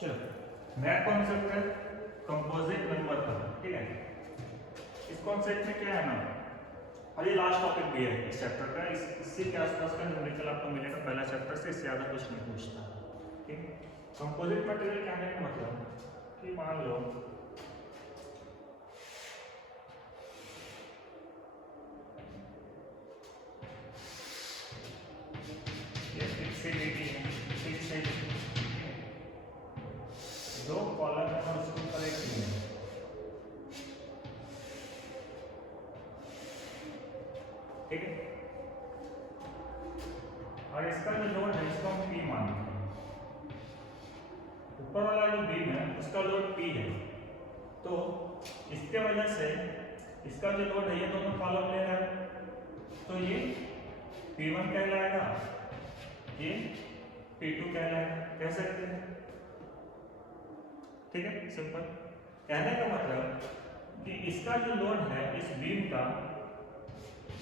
चलो नया कॉन्सेप्ट है कंपोजिट नंबर का, ठीक है। इस कॉन्सेप्ट में क्या है ना, और ये लास्ट टॉपिक भी है इस चैप्टर का, इसी के आसपास का न्यूमेरिकल आपको मिलेगा पहला चैप्टर से, इससे ज़्यादा कुछ नहीं पूछता, ठीक है। कंपोजिट मटेरियल कहने का मतलब कि मान लो ये फिक्सिबिलिटी है, फिक्सिबिलिटी दो कॉलम है और उसके ऊपर एक टीम है, ठीक है। और इसका जो लोड है इसको हम पी मानते हैं, ऊपर वाला जो बीम है उसका लोड पी है, तो इसके वजह से इसका जो लोड है ये दोनों कॉलम ले रहा है, तो ये P1 कहलाएगा, ये P2 कहलाएगा, कह सकते हैं, ठीक है। सिंपल कहने का मतलब कि इसका जो लोड है इस बीम का,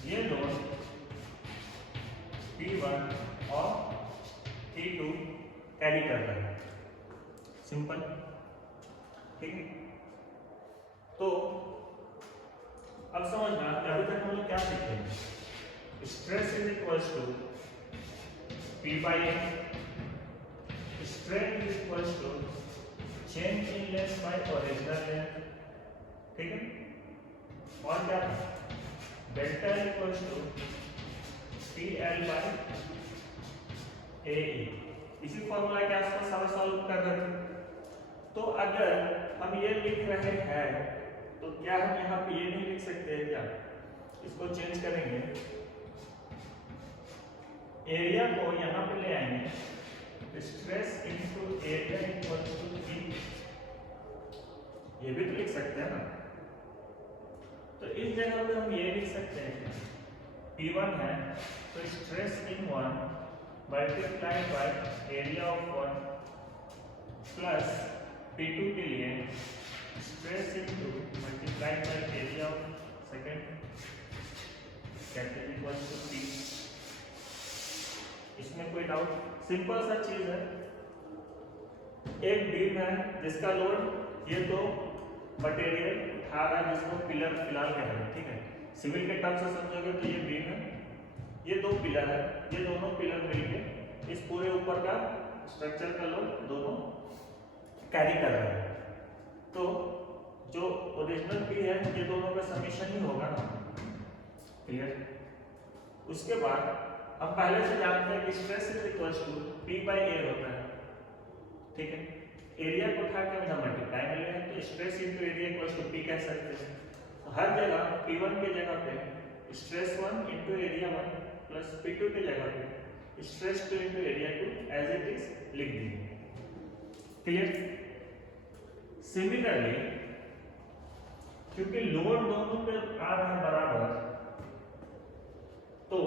ये लोड P1 और P2 कैरी कर रहा है, सिंपल, ठीक है। तो अब समझना कि अभी तक हम लोग क्या सीखे हैं, stress is equals to P by A, strain is equals to change in length by original length, ठीक है। और क्या था, delta equals to PL by AE, इसी फॉर्मूला के आसपास सारा सॉल्व कर रहे थे। तो अगर हम ये लिख रहे हैं तो क्या हम यहाँ पे ये नहीं लिख सकते हैं क्या, इसको चेंज करेंगे, एरिया को यहाँ पे ले आएंगे, stress into area equal to P, ये भी तो लिख सकते हैं ना। तो इस जगह पे हम ये लिख सकते हैं P1 है तो stress in 1 multiplied by area of 1 plus P2 के लिए stress into multiplied by area of second that is equal to P। इसमें कोई डाउट, सिंपल सा चीज है, एक बीम है जिसका लोड ये दो मटेरियल उठा रहा है जिसको पिलर फिलहाल कह रहे हैं, ठीक है। सिविल के टर्म से समझोगे तो ये बीम है, ये दो पिलर है, ये दोनों पिलर मिलके इस पूरे ऊपर का स्ट्रक्चर का लोड दोनों कैरी कर रहे हैं। तो जो ओरिजिनल पी है ये दोनों का समीशन ही होगा ना, क्लियर। उसके बाद हम पहले से जानते हैं कि stress is equals to P by A होता है, ठीक है। एरिया को उठा के हम मल्टीप्लाई कर रहे हैं तो stress into area equals to P कह सकते हैं। तो हर जगह P1 के जगह पे stress 1 into area 1 plus P2 के जगह पे stress 2 into area 2 as it is लिख दिए, क्लियर। सिमिलरली क्योंकि लोड दोनों पे आ रहा है बराबर, तो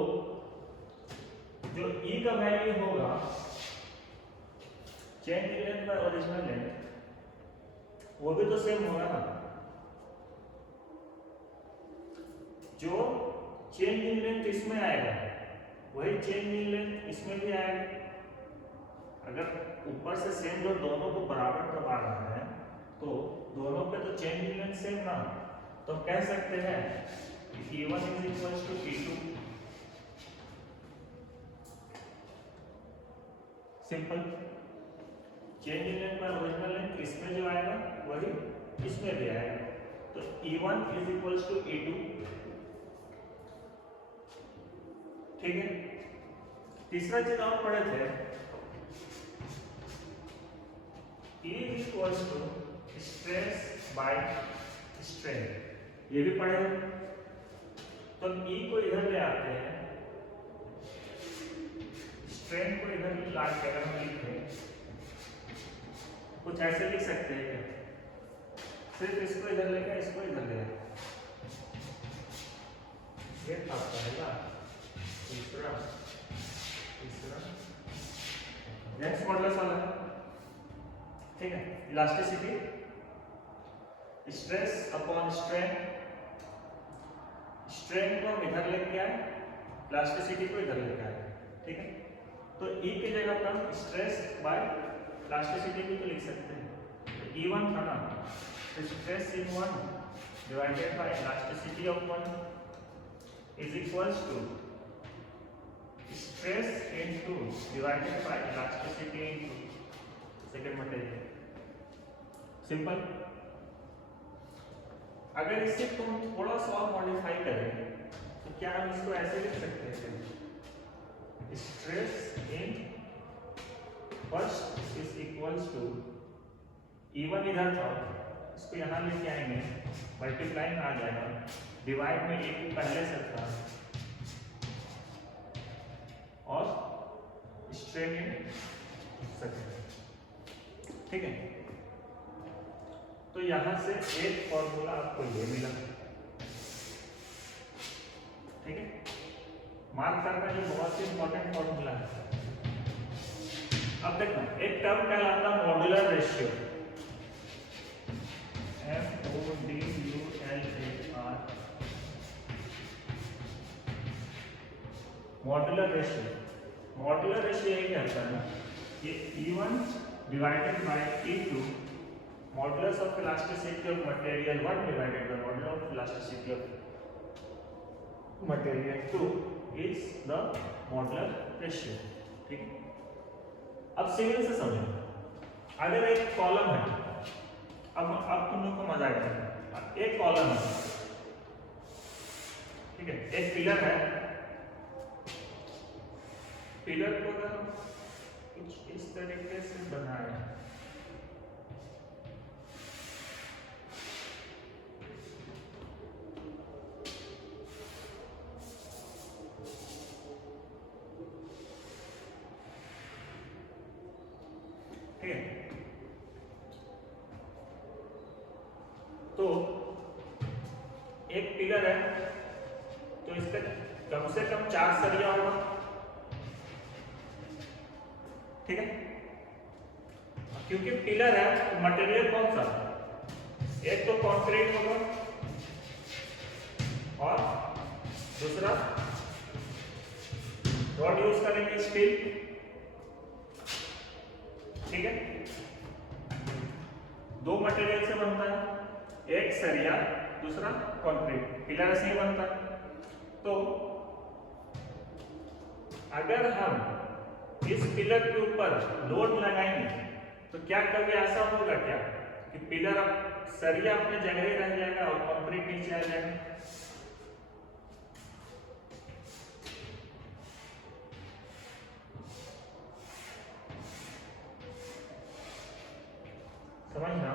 जो E का वैल्यू होगा change in length by original length वो भी तो सेम होगा ना, जो चेंज इन लेंथ इसमें आएगा वही चेंज इन लेंथ इसमें भी आएगा। अगर ऊपर से सेम लोड दोनों को बराबर करवा रहा है तो दोनों पे तो चेंज इन लेंथ सेम ना, तो हम कह सकते हैं कि E1 is equals to P2, simple. Change in length by original length इसमें जो आएगा वही इसमें भी आएगा, तो E1 is equals to E2, ठीक है। तीसरा चीज और पढ़े थे, E is equals to stress by strain, ये भी पढ़े हैं। तो हम E को इधर ले आते हैं, स्ट्रेन को इधर ला के अगर हम लिखें कुछ ऐसे लिख सकते हैं क्या, सिर्फ इसको इधर लेके इसको इधर ले आए, ये था पहला, तीसरा, नेक्स्ट मॉडुलस वाला, ठीक है। Elasticity, stress upon strain, strain को हम इधर लेके आए, इलास्टिसिटी को इधर लेके आए, ठीक है। तो E की जगह पर हम स्ट्रेस बाय इलास्टिसिटी भी तो लिख सकते हैं। E1 था ना, stress in 1 divided by elasticity of 1 is equals to stress in 2 divided by elasticity in 2 second material. Simple. अगर इसे तुम थोड़ा सा और मॉडिफाई करें तो क्या हम इसको ऐसे लिख सकते हैं, stress in first is equals to E1 इधर था, इसको यहाँ लेके आएंगे, मल्टीप्लाइंग आ जाएगा, डिवाइड में E2 पहले से था और स्ट्रेन इन सेकेंड। ठीक है, तो यहां से एक फॉर्मूला आपको ये मिला। ठीक है, मार्क करना जो बहुत ही इंपॉर्टेंट फॉर्मूला है। अब देखो एक टर्म कहलाता है modular ratio, MODULAR, modular ratio. Modular ratio यही कहता है कि E1 divided by E2 modulus of elasticity of material 1 divided by modulus of elasticity of material 2 is the modular ratio। ठीक है, अब सिविल से समझो। अगर एक कॉलम है, अब तुम लोग को मजा आएगा। एक कॉलम है, ठीक है, एक पिलर है। पिलर को अगर कुछ इस तरीके से बनाए, तो एक पिलर है तो इस पे कम से कम 4 सरिया होगा। ठीक है, क्योंकि पिलर है तो मटेरियल कौन सा, एक तो कंक्रीट होगा और दूसरा रॉड यूज करेंगे स्टील। ठीक है, दो मटेरियल से बनता है, एक सरिया दूसरा कंक्रीट। पिलर से ही बनता है। तो अगर हम इस पिलर के ऊपर लोड लगाएंगे तो क्या कभी ऐसा होगा क्या कि पिलर अब सरिया अपने जगह ही रह जाएगा और कंक्रीट नीचे आ जाएगा? समझना,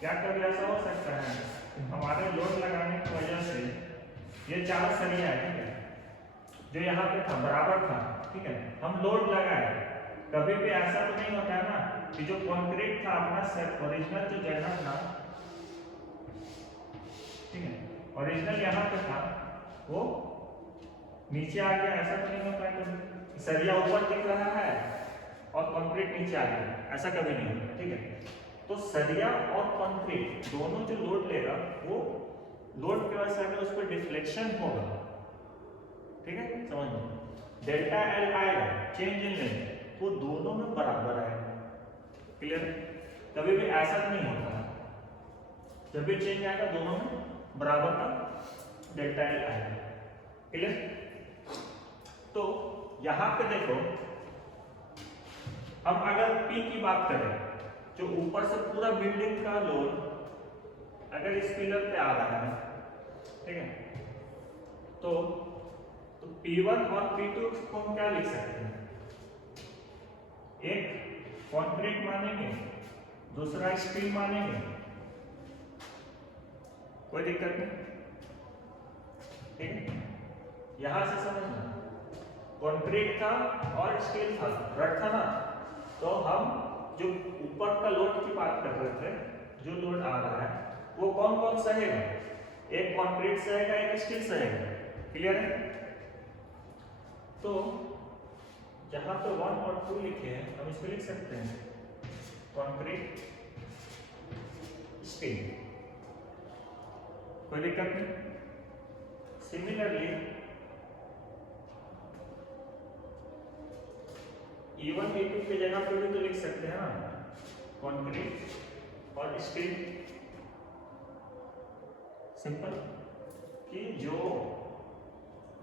क्या कभी ऐसा हो सकता है कि हमारे लोड लगाने की वजह से ये 4 सरिया है, ठीक है, जो यहाँ पे था बराबर था, ठीक है, हम लोड लगाए, कभी भी ऐसा तो नहीं होता है ना कि जो कंक्रीट था अपना ओरिजिनल जो जगह था, ठीक है, ओरिजिनल यहाँ पे था, वो नीचे आ गया, ऐसा तो नहीं होता है कभी। सरिया ऊपर दिख रहा है और कंक्रीट नीचे आ गया, ऐसा कभी नहीं होता। ठीक है, तो सरिया और कंक्रीट दोनों जो लोड लेगा वो लोड की वजह से अगर उस पर डिफ्लेक्शन होगा, ठीक है, समझ लो, डेल्टा एल आएगा, चेंज इन लेंथ, वो दोनों में बराबर आएगा। क्लियर? कभी भी ऐसा नहीं होता है, जब भी चेंज आएगा दोनों में बराबर का डेल्टा एल आएगा। क्लियर? तो यहां पे देखो, हम अगर P की बात करें, जो ऊपर से पूरा बिल्डिंग का लोड अगर इस पिलर पे आ रहा है, ठीक है, तो P1 और P2 को हम क्या लिख सकते हैं? एक कंक्रीट मानेंगे, दूसरा स्टील मानेंगे, कोई दिक्कत नहीं। ठीक है, यहां से समझना, कंक्रीट था और स्टील था, रड था ना, तो हम जो ऊपर का लोड की बात कर रहे थे, जो लोड आ रहा है वो कौन कौन सहेगा? एक कंक्रीट सहेगा, एक स्टील सहेगा। क्लियर है? तो जहां पे 1 और 2 लिखे हैं, हम इसको लिख सकते हैं कंक्रीट स्टील, कोई दिक्कत नहीं। सिमिलरली E1 E2 की जगह पे भी तो लिख सकते हैं ना, कंक्रीट और स्टील। सिंपल कि जो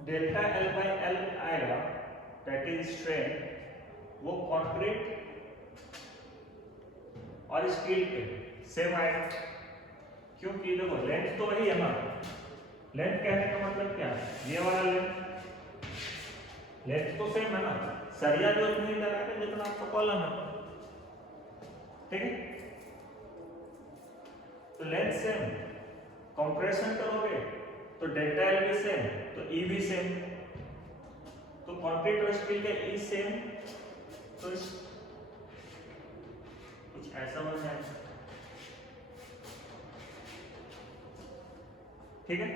डेल्टा L बाई L आएगा दैट इज स्ट्रेन, वो कंक्रीट और स्टील पे सेम आएगा। क्योंकि देखो लेंथ तो वही है ना, लेंथ कहने का मतलब क्या है, ये वाला लेंथ तो सेम है ना, सरिया जो नहीं लगाएगा जितना आपका कॉलम है, ठीक है। तो लेंथ सेम, कंप्रेशन करोगे तो डेल्टा एल भी सेम, तो ई भी सेम, तो कंक्रीट और स्टील का ई सेम, तो कुछ ऐसा हो जाए, ठीक है।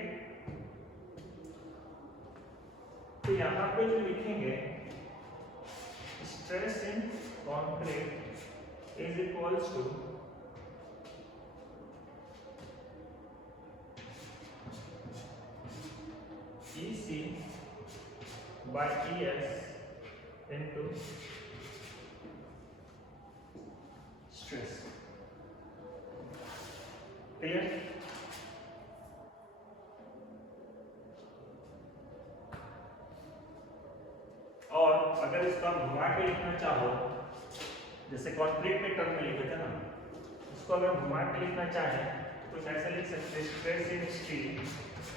तो यहां पे जो लिखेंगे stress in concrete is equals to EC by ES into stress, clear. और अगर इसको आप घुमा के लिखना चाहो, जैसे कंक्रीट के टर्म में लिखे थे ना, इसको अगर घुमा के लिखना चाहे तो कुछ ऐसा लिख सकते हैं, stress in steel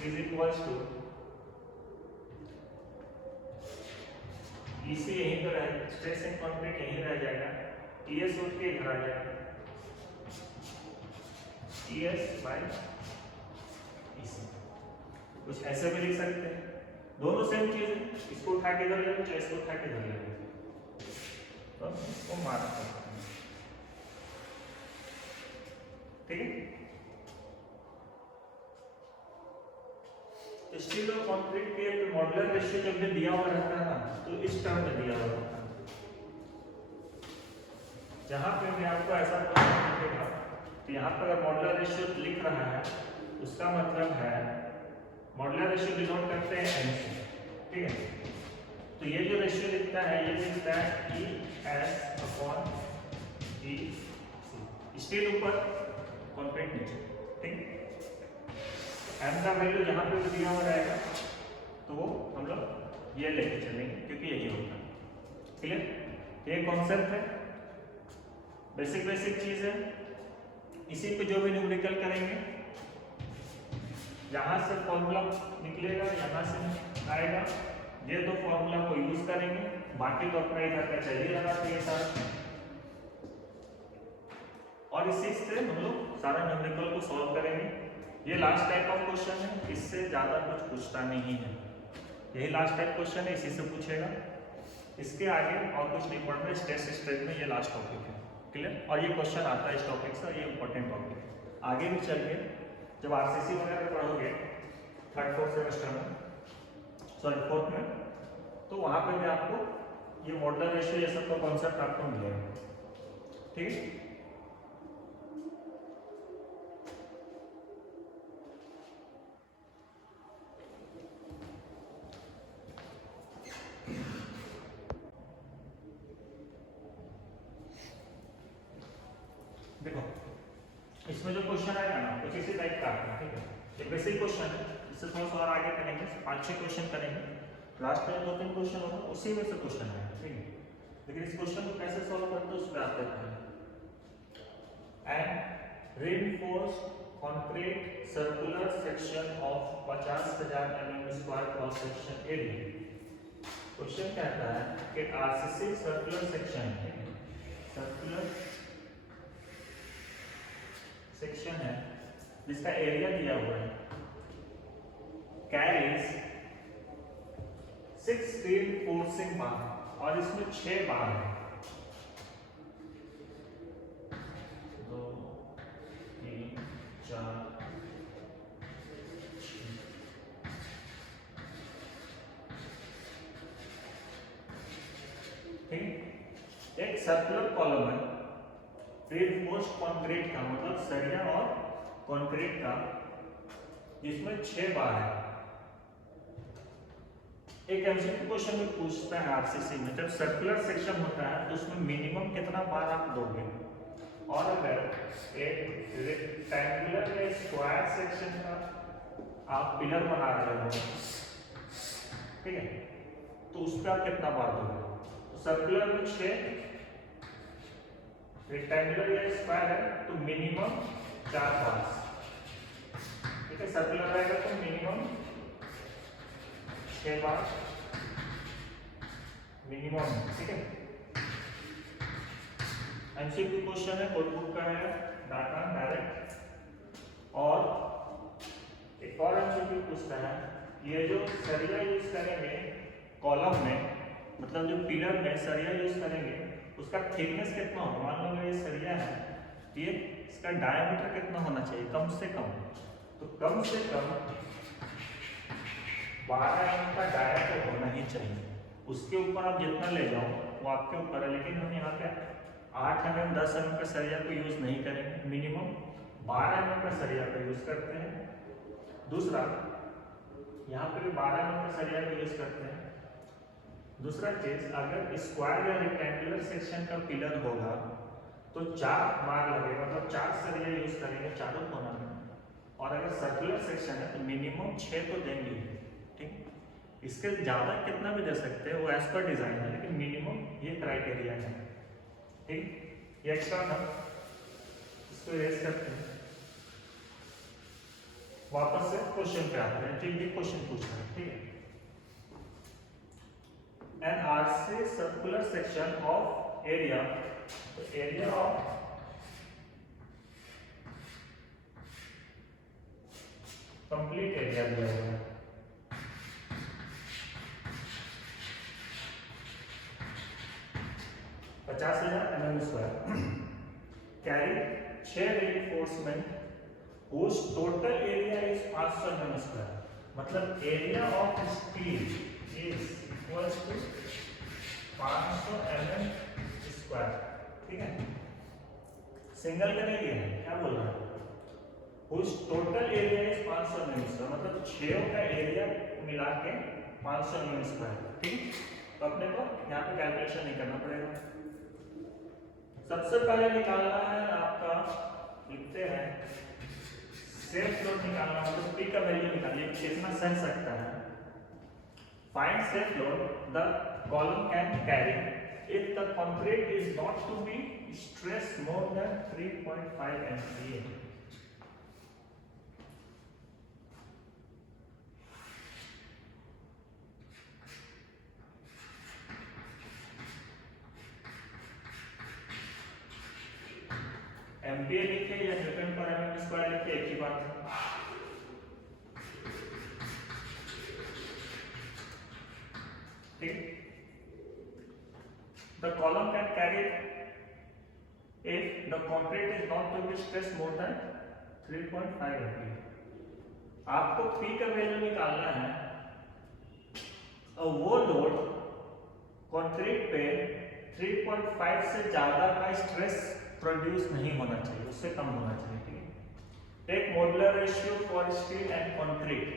is equals to EC यहीं पर है, स्ट्रेस इन कंक्रीट यहीं रह जाएगा, ES उठ के इधर आ जाएगा, ES बाय EC। कुछ ऐसे भी लिख सकते हैं, दोनों सेम चीज है, इसको उठा के इधर ले लो, इसको उठा के इधर ले लो, तो इसको मार्क करते हैं, ठीक है। स्टील और कंक्रीट के मॉडुलर रेशियो जब भी दिया हुआ रहता है ना, तो इस टर्म में दिया हुआ रहता है। जहां पे भी आपको ऐसा दिखेगा, तो यहाँ पर अगर मॉडुलर रेशियो लिख रहा है, उसका मतलब है मॉडुलर रेशियो डिनोट करते हैं n से, ठीक है। तो ये जो रेशियो लिखता है, ये लिखता है ES अपॉन EC, स्टील ऊपर कंक्रीट नीचे, ठीक। m का वैल्यू जहां पे दिया हुआ रहेगा तो वो हम लोग ये लेके चलेंगे, क्योंकि यही होगा, क्लियर। ये कॉन्सेप्ट है, बेसिक चीज है। इसी पे जो भी न्यूमेरिकल करेंगे, जहां से फॉर्मूला निकलेगा यहाँ से आएगा, ये दो फॉर्मूला को यूज करेंगे, बाकी तो अपना इधर का चलिए रहा था ये सारा, और इसी से हम लोग सारा न्यूमेरिकल को सॉल्व करेंगे। ये लास्ट टाइप ऑफ क्वेश्चन है, इससे ज्यादा कुछ पूछता नहीं है, यही लास्ट टाइप क्वेश्चन है, इसी से पूछेगा। इसके आगे और कुछ नहीं पढ़ना है, स्टेज में ये लास्ट टॉपिक है, क्लियर। और ये क्वेश्चन आता है इस टॉपिक से, ये इंपॉर्टेंट टॉपिक है। आगे भी चलिए, जब आरसीसी वगैरह पढ़ोगे थर्ड फोर्थ सेमेस्टर में, सॉरी फोर्थ में, तो वहां पे भी आपको ये मॉडुलर रेशियो ये सब का कॉन्सेप्ट आपको मिलेगा, ठीक है। देखो इसमें जो क्वेश्चन आएगा ना, कुछ इसी टाइप का आता है, ठीक है। ये बेसिक क्वेश्चन है, इससे थोड़ा सा और आगे करेंगे, 5-6 क्वेश्चन करेंगे, लास्ट में 2-3 क्वेश्चन होगा, उसी में से क्वेश्चन आएगा, ठीक है। लेकिन इस क्वेश्चन को कैसे सॉल्व करते हैं उस पर आते हैं। And reinforced concrete circular section of 50,000 mm² cross section area. Question कहता है कि आरसीसी सर्कुलर सेक्शन है, सर्कुलर सेक्शन है जिसका एरिया दिया हुआ है, कैरीज 6 reinforcing बार, और इसमें 6 बार है, 2 3 4 ठीक। एक सर्कुलर कॉलम है, रीइंफोर्स्ड कंक्रीट का मतलब सरिया और कंक्रीट का, जिसमें 6 बार है, एक एमसीक्यू क्वेश्चन में पूछता है आरसीसी में, जब सर्कुलर सेक्शन होता है तो उसमें मिनिमम कितना बार आप दोगे, और अगर एक रेक्टेंगुलर या स्क्वायर सेक्शन का आप पिलर बना रहे हो, ठीक है, तो उस पर आप कितना बार दोगे। तो सर्कुलर में 6, रेक्टेंगुलर या स्क्वायर है तो मिनिमम 4 बार, ठीक है। सर्कुलर रहेगा तो मिनिमम 6 बार मिनिमम, ठीक है। एमसीक्यू क्वेश्चन है, नोटबुक का है, डाटा डायरेक्ट। और एक और एमसीक्यू पूछता है, ये जो सरिया यूज करेंगे कॉलम में, मतलब जो पिलर में सरिया यूज करेंगे उसका थिकनेस कितना होगा। मान लो ये सरिया है, ये इसका डायमीटर कितना होना चाहिए कम से कम, तो कम से कम 12 mm का डायमीटर होना ही चाहिए। उसके ऊपर आप जितना ले जाओ वो आपके ऊपर है, लेकिन हम यहाँ पे 8 mm 10 mm का सरिया को यूज नहीं करेंगे, मिनिमम 12 mm का सरिया को यूज करते हैं। दूसरा यहाँ पे भी 12 mm का सरिया को यूज करते हैं। दूसरा चीज, अगर स्क्वायर या रेक्टेंगुलर सेक्शन का पिलर होगा तो 4 बार लगेगा, मतलब 4 सरिया यूज करेंगे चारों कोना में। और अगर सर्कुलर सेक्शन है तो मिनिमम 6 तो देंगे, ठीक। इसके ज़्यादा कितना भी दे सकते हैं, वो एज पर डिजाइन है, लेकिन मिनिमम ये क्राइटेरिया है, ठीक। ये एक्स्ट्रा था, इसको इरेज करते हैं। वापस से क्वेश्चन पे आते हैं, ठीक। ये क्वेश्चन पूछा है, ठीक है। An RC circular section of area, तो एरिया ऑफ कंप्लीट एरिया दिया हुआ है, $50,000 carry 6 reinforcement whose total area is 500 mm², मतलब area of steel is equals to 500 mm², ठीक है। सिंगल का नहीं दिया है, क्या बोल रहा है, whose total area is 500 mm², मतलब 6 का एरिया मिला के 500 mm², ठीक। तो अपने को यहाँ पे कैलकुलेशन नहीं करना पड़ेगा। सबसे पहले निकालना है आपका, लिखते हैं सेफ लोड निकालना, मतलब पी का वैल्यू निकालिए कितना सह सकता है। Find safe load the column can carry if the concrete is not to be stress more than 3.5 MPa। MPa लिखे या न्यूटन पर mm² लिखे, एक ही बात है, ठीक। The column can carry if the concrete is not to be stress more than 3.5 MPa। आपको P का वैल्यू निकालना है, और वो लोड कंक्रीट पे 3.5 से ज्यादा का स्ट्रेस प्रोड्यूस नहीं होना चाहिए, उससे कम होना चाहिए, ठीक है। Take modular ratio for steel and concrete,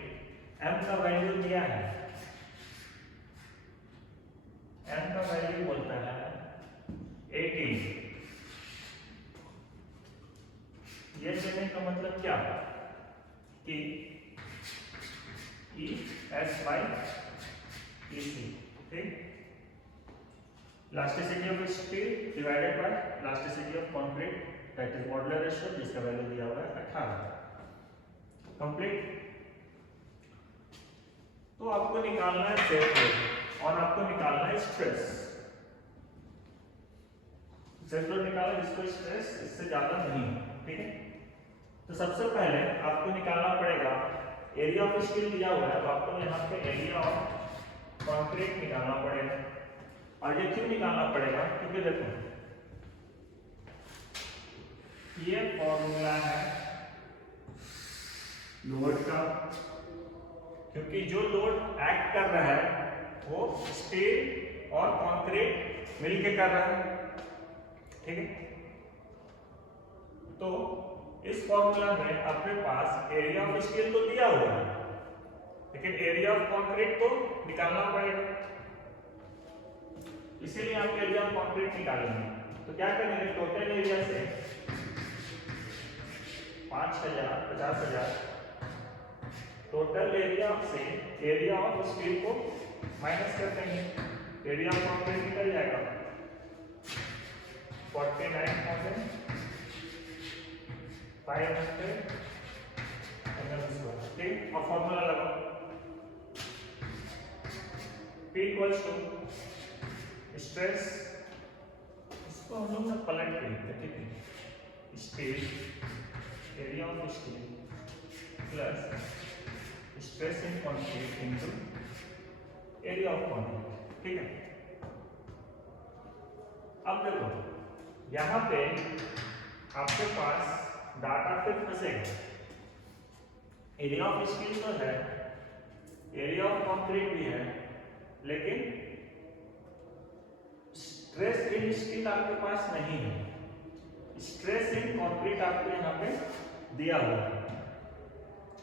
m का वैल्यू दिया है, m का वैल्यू बोलता है 18। ये देने का मतलब क्या कि E S by EC, ठीक। Elasticity of steel divided by elasticity of concrete, that is modular ratio, जिसका वैल्यू दिया हुआ है 18। कंप्लीट। तो आपको निकालना है सेफ लोड और आपको निकालना है स्ट्रेस। सेफ लोड निकाला जिसको स्ट्रेस इससे ज्यादा नहीं, ठीक है। तो सबसे पहले आपको निकालना पड़ेगा एरिया ऑफ स्टील दिया हुआ है, तो आपको यहाँ पे एरिया ऑफ कंक्रीट निकालना पड़ेगा। और ये क्यों निकालना पड़ेगा, क्योंकि देखो ये फॉर्मूला है लोड का, क्योंकि जो लोड एक्ट कर रहा है वो स्टील और कंक्रीट मिलके कर रहा है, ठीक है। तो इस फॉर्मूला में अपने पास एरिया ऑफ स्टील तो दिया हुआ है, लेकिन एरिया ऑफ कंक्रीट तो निकालना पड़ेगा, इसीलिए हम एरिया ऑफ कंक्रीट निकालेंगे। तो क्या करेंगे, टोटल एरिया से 5000 50,000 टोटल एरिया से एरिया ऑफ स्टील को माइनस कर देंगे, एरिया ऑफ कंक्रीट निकल जाएगा 49,500 mm²। ठीक, और फॉर्मूला लगाओ, P इक्वल्स टू स्ट्रेस, इसको हम लोग ना पलट के लिखते हैं, ठीक है, steel area of steel plus stress in concrete into area of concrete. ठीक है, अब देखो यहाँ पे आपके पास डाटा फिर फंसेगा, एरिया ऑफ स्टील तो है, एरिया ऑफ कंक्रीट भी है, लेकिन स्ट्रेस इन स्टील आपके पास नहीं है, स्ट्रेस इन कंक्रीट आपको यहाँ पे दिया हुआ है।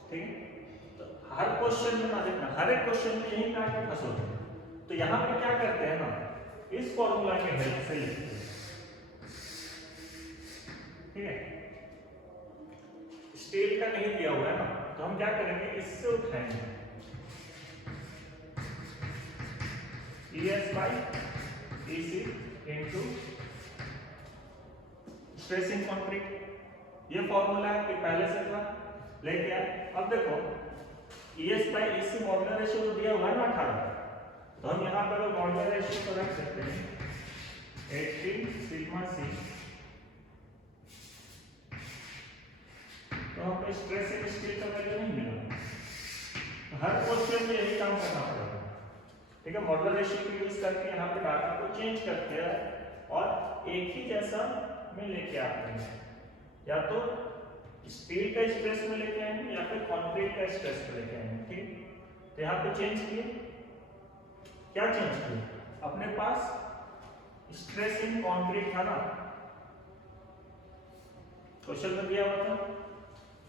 ठीक, तो हर क्वेश्चन में ना देखना, हर एक क्वेश्चन में यही ना फंसोगे, तो यहाँ पे क्या करते हैं ना, इस फॉर्मूला के हेल्प से लिखते हैं। ठीक है, स्टील का नहीं दिया हुआ है ना, तो हम क्या करेंगे, इससे उठाएंगे ES by EC into stress in concrete, ये फॉर्मूला है पहले से था, लेके आए। अब देखो ES by EC modular ratio तो दिया हुआ है ना 18, तो हम यहाँ पर मॉडुलर रेशियो को रख सकते हैं 18 सिग्मा C, तो हमें स्ट्रेस इन स्टील का वैल्यू नहीं मिला, हर क्वेश्चन में यही काम करना पड़ेगा। ठीक है, मॉडुलर रेशियो को यूज करके यहाँ पे डाटा को चेंज करते हैं और एक ही जैसा में लेके आते हैं, या तो स्टील का स्ट्रेस में लेके आएंगे या फिर कंक्रीट का स्ट्रेस में लेके आएंगे। ठीक, तो यहाँ पे चेंज किए, क्या चेंज किए, अपने पास स्ट्रेस इन कंक्रीट था ना, क्वेश्चन में दिया हुआ था,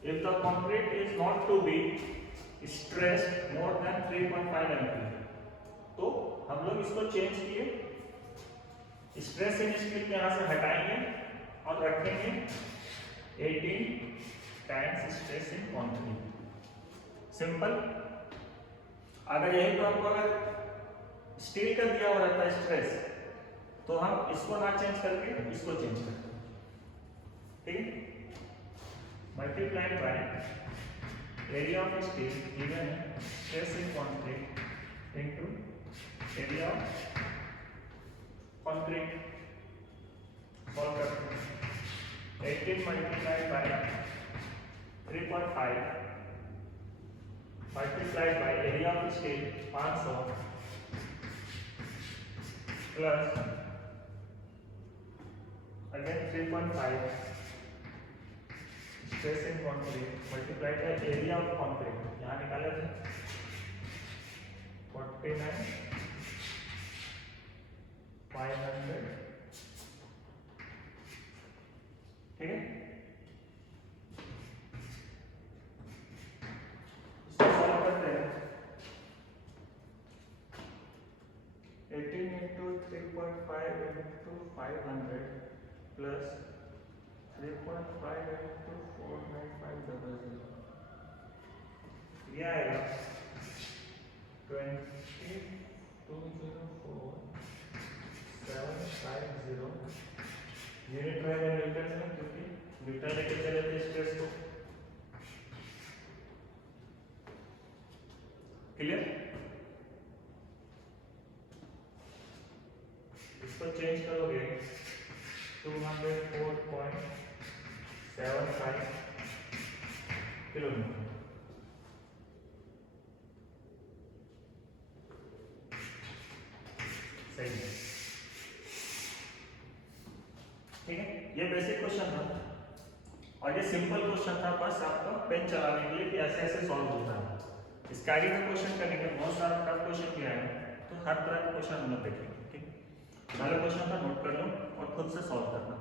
if the concrete is not to be stressed more than 3.5 MPa, तो हम लोग इसको चेंज किए, स्ट्रेस इन स्टील यहाँ से हटाएंगे और रखेंगे 18 times stress in concrete. Simple. अगर यही तो हमको अगर स्टील का दिया हुआ रहता है स्ट्रेस, तो हम इसको ना चेंज करके इसको चेंज करते हैं। ठीक, multiplied by area of steel given stress in concrete into area of concrete, solve करते हैं, 18 multiplied by 3.5 multiplied by area of steel 500 plus again 3.5 stress in concrete multiplied by area of concrete, यहाँ निकाले थे 49,500। ठीक है, इसको solve करते हैं, 18 into 3.5 into 500 plus 3.5 into 49500, ये आएगा 2204,750। यूनिट रहेगा न्यूटन में, क्योंकि न्यूटन लेके चले थे स्ट्रेस को। क्लियर, इसको चेंज करोगे 204.75 किलोमीटर। सही है, ठीक है, ये बेसिक क्वेश्चन था और ये सिंपल क्वेश्चन था, बस आपका पेन चलाने के लिए कि ऐसे ऐसे सॉल्व होता है। स्काई का क्वेश्चन करेंगे, बहुत सारा टफ क्वेश्चन भी आए, तो हर तरह का क्वेश्चन हम लोग देखेंगे। ठीक, पहला क्वेश्चन था, नोट कर लो और खुद से सॉल्व करना।